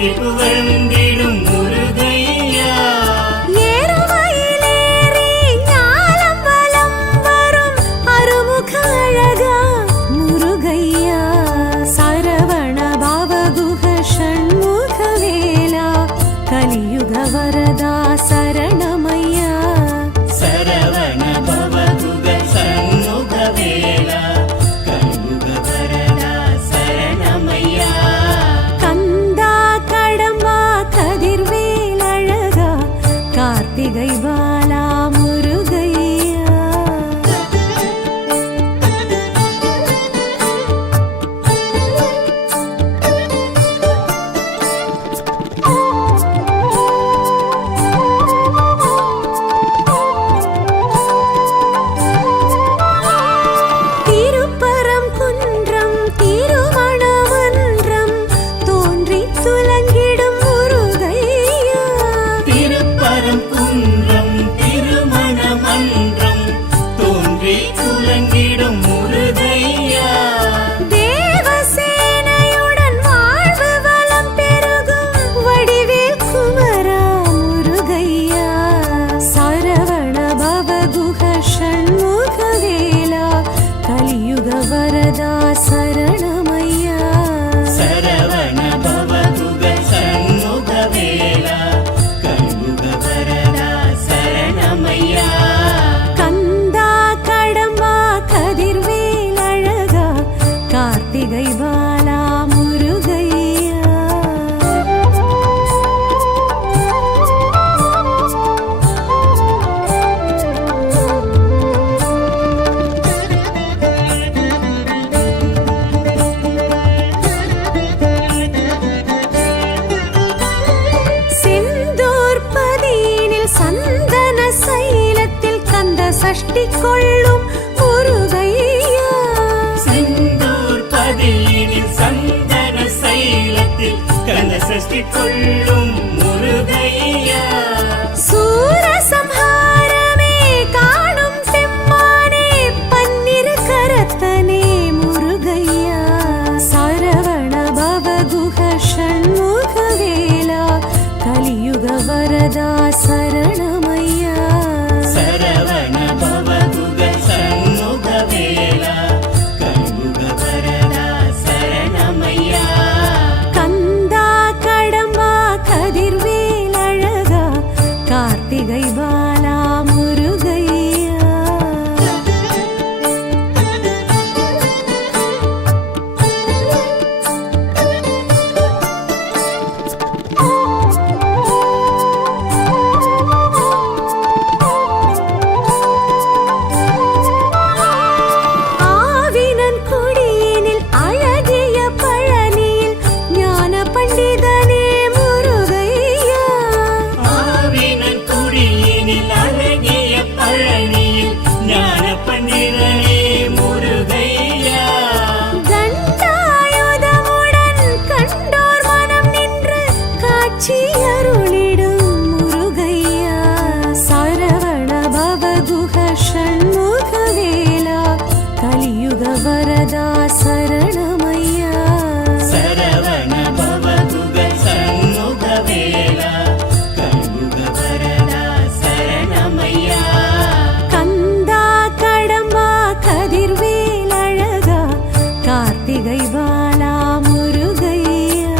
போற்றி புகழ்ந்திடும் முருகையா. ஏறுமயிலேறி ஞாலம் வலம் வரும் அருமுக அழகா முருகையா. சரவண பவகுஹ ஷண்முக வேலா கலியுக வரதா சரணமையா. சரவண பவகுஹ ஷண்முக வேலா கலியுக வரதா சரணமையா. கந்தா கடம்பா கதிர்வேல் அழகா கார்த்திகை பாலா முருகையா. திருப்பரம் குன்றம் திருமணமன்றம் தோன்றி துலங்கிடும் முருகையா. திருப்பரம் குன்றம் திருமணமன்றம் தோன்றி துலங்கிடும் முருகையா. தேவசேனையுடன் வாழ்வு வளம் பெருகும் வடிவேல் குமரா முருகையா. சரவண பவகுஹ ஷண்முக வேலா கலியுக வரதா சரணமையா. சரவண பவகுஹ ஷண்முக வேலா கலியுக வரதா சரணமையா. கந்தா கடம்பா கதிர்வேல் அழகா கார்த்திகை பாலா முருகையா. செந்தூர் பதியினில் சந்தன சைலத்தில் கந்த சஷ்டி கொள்ளும் முருகையா. செந்தூர் பதியினில் சந்தன சைலத்தில் கந்த சஷ்டி கொள்ளும் முருகையா. சூரசம்ஹாரமே காணும் பெம்மானே பன்னிரு கரத்தனே முருகையா. சரவண பவகுஹ ஷண்முக வேலா கலியுக வரதா சரணமையா. சரவண பவகுஹ ஷண்முக வேலா கலியுக வரதா சரணமையா. கந்தா கடம்பா கதிர்வேல் அழகா கார்த்திகை பாலா முருகையா. ஆவினன் குடியினில் அழகிய பழனியில் ஞான பண்டிதனே முருகையா. ஆவினன் குடியினில் அழகிய பழனியில் ஞான பண்டிதனே முருகையா. தண்டாயுதமுடன் கண்டோர் மனம் நின்று காட்சி அருளிடும் முருகையா. சரவண பவகுஹ ஷண்முக வேலா கலியுக வரதா சரணமையா. சரவண பவகுஹ ஷண்முக வேலா கலியுக வரதா சரணமையா. கந்தா கடம்பா கதிர்வேல் அழகா கார்த்திகை பாலா முருகையா.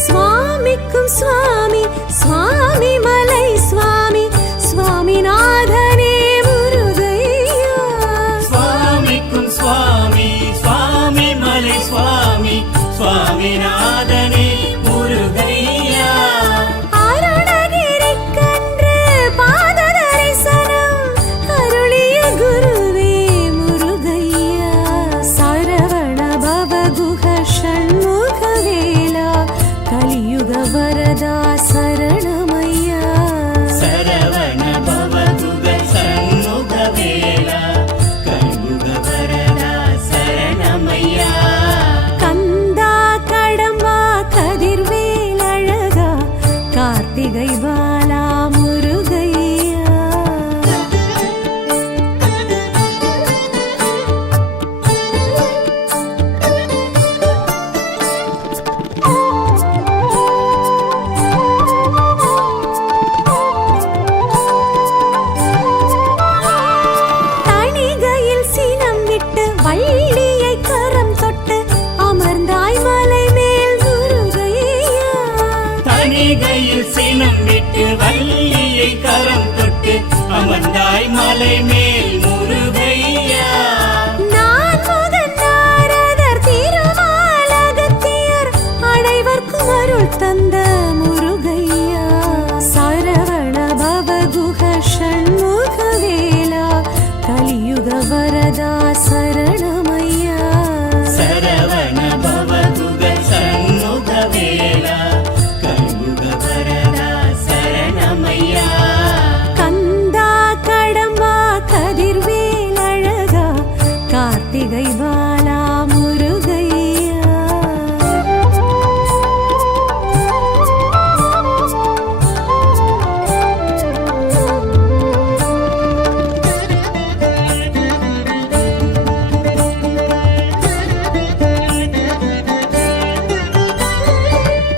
சுவாமிக்கும் சுவாமி சுவாமி மலை சுவாமி சுவாமிநாதனே முருகையா. சுவாமிக்கும் சுவாமி சுவாமி மலை சுவாமி சுவாமிநாதனே முருகையா. அருணகிரிக்கன்று பாத தரிசனம் அருளிய குருவே முருகையா. சரவண பவகுஹ ஷண்முக வேலா கலியுக வரதா சரணமையா. சரவண பவகுஹ ஷண்முக வேலா கலியுக வரதா சரணமையா. கந்தா கடம்பா மலை மேல் முருகையா நான்முகன் நாரதர் திருமாலகத்தியர் அனைவர்க்கும் அருள் தந்த முருகையா சரவண பவகுஹ ஷண்முக வேலா கலியுக வரதா சரணமையா சரவண பவகுக சண்முக வேலா கலியுக வரதா சரணமையா கந்தா கடம்பா கதிர்வேல் அழகா கார்த்திகை பாலா முருகையா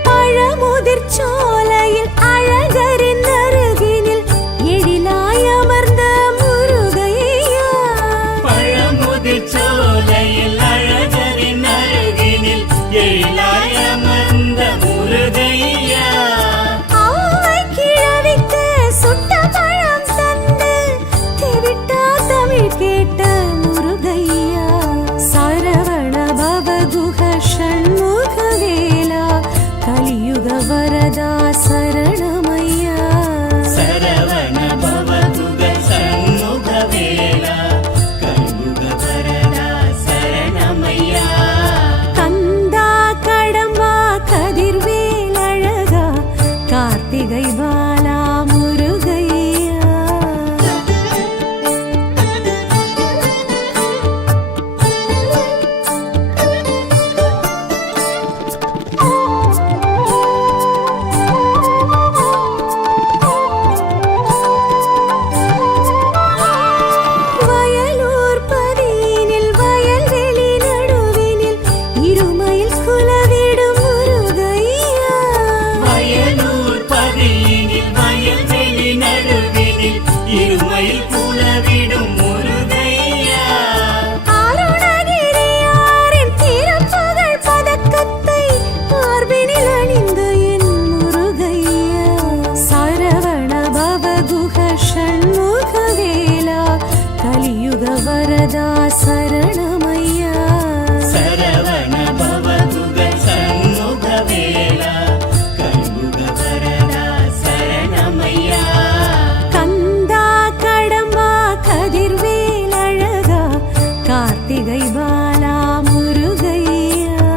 பழமுதிர் சோலையில் அழகரின் அருகினில் எழிலாய் அமர்ந்த முருகையா பழமுதிர் சோலையில் அழகரின் அருகினில் எழிலாய் அமர்ந்த முருகையா ஆவை கிழவிக்கு சுட்ட பழம் தந்து தெவிட்டா தமிழ் கேட்ட முருகையா சரவண பவகுஹ ஷண்முக வேலா கலியுக வரதா சரணமையா சரவண பவகுக சண்முக வேலா கலியுக வரதா சரணமையா கந்தா கடம்பா கதிர்வேல் அழகா கார்த்திகை பாலா முருகையா வயலூர் பதியினில் வயல்வெளி நடுவினில் இருமையில் குலவிடும் முருகையா வயலூர் பதியினில் வயல்வெளி நடுவினில் இருமையில் குலவிடும் முருகையா அருணகிரியாரின் திருப்புகழ் பதக்கத்தை மார்பினில் அணிந்த என் முருகையா சரவண பவகுஹ ஷண்முக வேலா கலியுக வரதா சரணமையா சரவண பவகுக சண்முக வேலா கலியுக வரதா சரணமையா கந்தா கடம்பா கதிர்வேல் அழகா கார்த்திகை பாலா முருகையா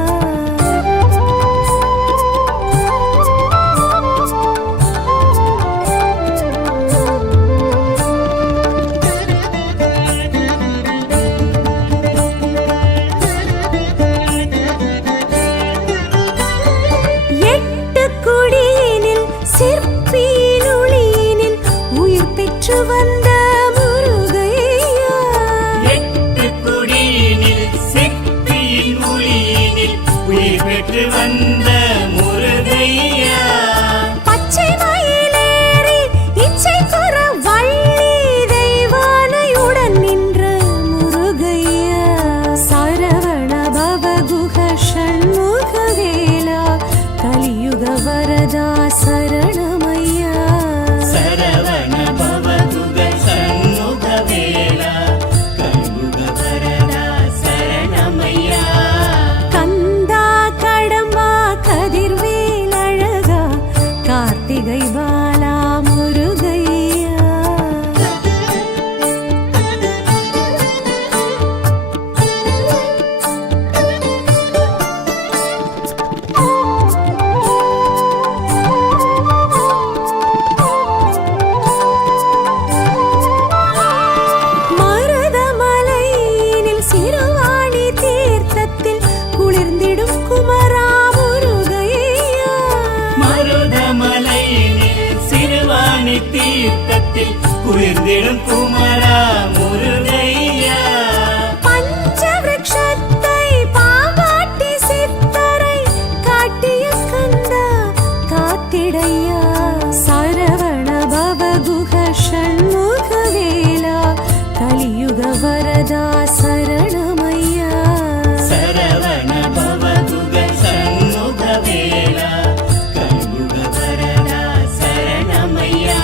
எட்டு குடியினில் சிற்பியின் ஒளியினில் உயிர் பெற்று வந்த முருகையா எட்டு குடியினில் சிற்பியின் ஒளியினில் உயிர் பெற்று வந்த முருகையா பச்சை மயிலேறி இச்சை குற வள்ளி தெய்வானையுடன் நின்ற முருகையா சரவண பவகுஹ ஷண்முக வேலா கலியுக வரதா சரணமையா சரவண பவகுக சண்முக வேலா கலியுக வரதா சரணமையா கந்தா கடம்பா கதிர்வேல் அழகா கார்த்திகை பாலா முருகையா மருதமலையினில் சிறுவாணி தீர்த்தத்தில் குளிர்ந்திடும் குமரா முருகையா மருதமலையினில் சிறுவாணி தீர்த்தத்தில் குளிர்ந்திடும் குமரா முருகையா பஞ்சவிருக்ஷத்தை பாம்பாட்டி சித்தரை காட்டிய கந்தா காத்திடையா சரவண பவகுஹ ஷண்முக வேலா கலியுக வரதா சரணமையா சரவண பவகுக சண்முக வேலா கலியுக வரதா சரணமையா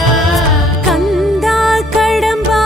கந்தா கடம்பா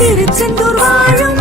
திருச்செந்தூர் வாழும்